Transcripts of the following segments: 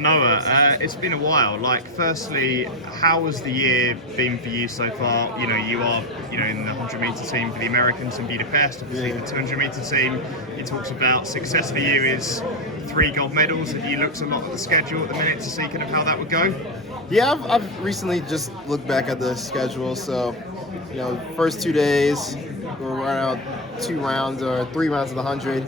Noah, it's been a while. Like, firstly, how has the year been for you so far? You know, you are, in the 100-meter team for the Americans in Budapest. Obviously, the 200-meter team. It talks about success for you is 3 gold medals. Have you looked a lot at the schedule at the minute to see kind of how that would go? Yeah, I've recently just looked back at the schedule. So, first 2 days, we'll run out 2 rounds or 3 rounds of the 100,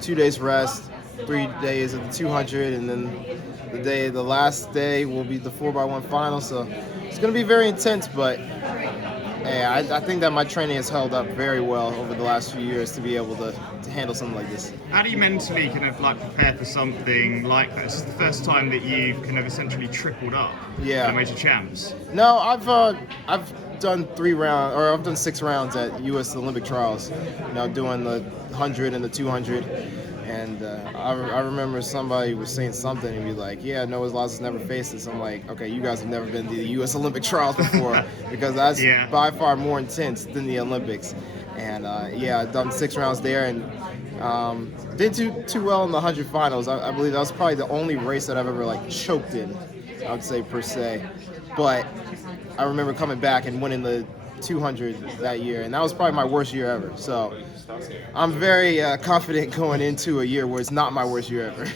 2 days rest, 3 days of the 200, and then the last day will be the 4x1 final. So it's going to be very intense, but hey, I think that my training has held up very well over the last few years to be able to handle something like this. How do you mentally kind of like prepare for something like this? It's the first time that you've kind of essentially tripled up Yeah. the major champs. No, I've done 6 rounds at U.S. Olympic trials. Doing the 100 and the 200. And I remember somebody was saying something and be like, "Yeah, Noah Lyles has never faced this." I'm like, "Okay, you guys have never been to the U.S. Olympic trials before because that's by far more intense than the Olympics." And I've done 6 rounds there and did too well in the 100 finals. I believe that was probably the only race that I've ever choked in, I would say per se. But I remember coming back and winning the 200 that year, and that was probably my worst year ever. So I'm very confident going into a year where it's not my worst year ever.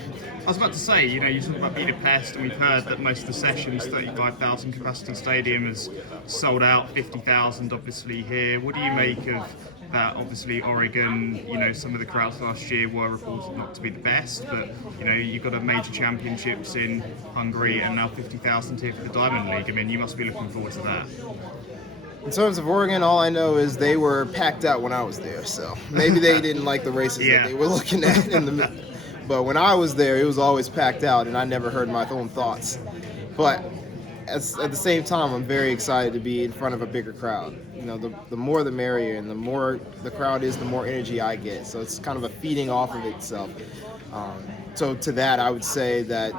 I was about to say, you talk about Budapest, and we've heard that most of the sessions, 35,000 capacity stadium, has sold out, 50,000 obviously here. What do you make of that? Obviously, Oregon, some of the crowds last year were reported not to be the best, but, you've got a major championships in Hungary and now 50,000 here for the Diamond League. I mean, you must be looking forward to that. In terms of Oregon, all I know is they were packed out when I was there, so maybe they didn't like the races that they were looking at in the. But when I was there, it was always packed out, and I never heard my own thoughts. But at the same time, I'm very excited to be in front of a bigger crowd. The more the merrier, and the more the crowd is, the more energy I get. So it's kind of a feeding off of itself. So to that, I would say that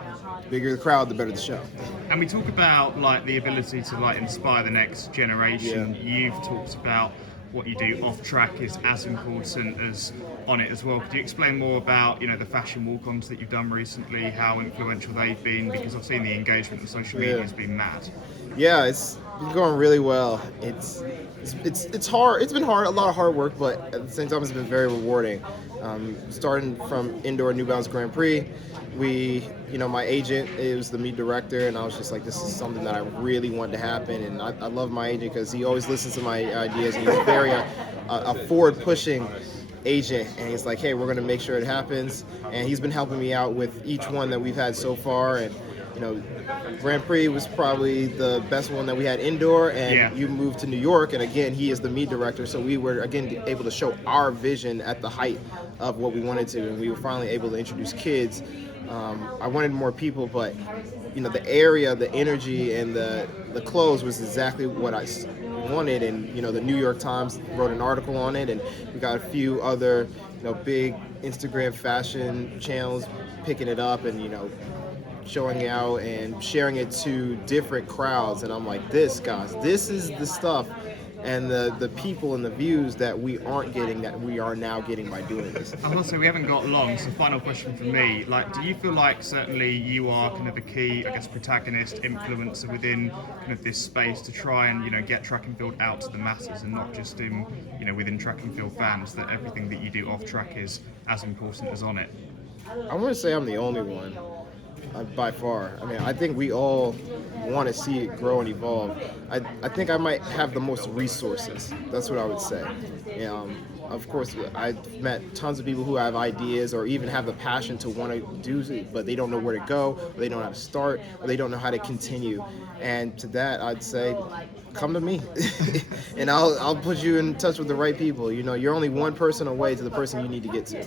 the bigger the crowd, the better the show. And we talk about the ability to inspire the next generation. Yeah. You've talked about what you do off track is as important as on it as well. Could you explain more about the fashion walk-ons that you've done recently, how influential they've been? Because I've seen the engagement on social media has been mad. Yeah, it's been going really well. It's hard. It's been hard, a lot of hard work, but at the same time, it's been very rewarding. Starting from indoor New Balance Grand Prix, my agent is the meet director, and I was just like, this is something that I really want to happen. And I love my agent because he always listens to my ideas, and he's very a forward-pushing agent, and he's like, hey, we're going to make sure it happens. And he's been helping me out with each one that we've had so far. And Grand Prix was probably the best one that we had indoor, and you moved to New York, and again, he is the meet director, so we were again able to show our vision at the height of what we wanted to, and we were finally able to introduce kids. I wanted more people, but the area, the energy, and the clothes was exactly what I wanted. And the New York Times wrote an article on it, and we got a few other big Instagram fashion channels picking it up and showing out and sharing it to different crowds. And I'm like, this is the stuff and the people and the views that we aren't getting that we are now getting by doing this. I must say we haven't got long, so final question from me. Do you feel like certainly you are kind of a key, protagonist, influencer within kind of this space to try and, get track and field out to the masses and not just in, within track and field fans, that everything that you do off track is as important as on it? I want to say I'm the only one. By far. I mean, I think we all want to see it grow and evolve. I think I might have the most resources. That's what I would say. Of course, I've met tons of people who have ideas or even have the passion to want to do it, but they don't know where to go, or they don't know how to start, or they don't know how to continue. And to that, I'd say, come to me, and I'll put you in touch with the right people. You're only one person away to the person you need to get to.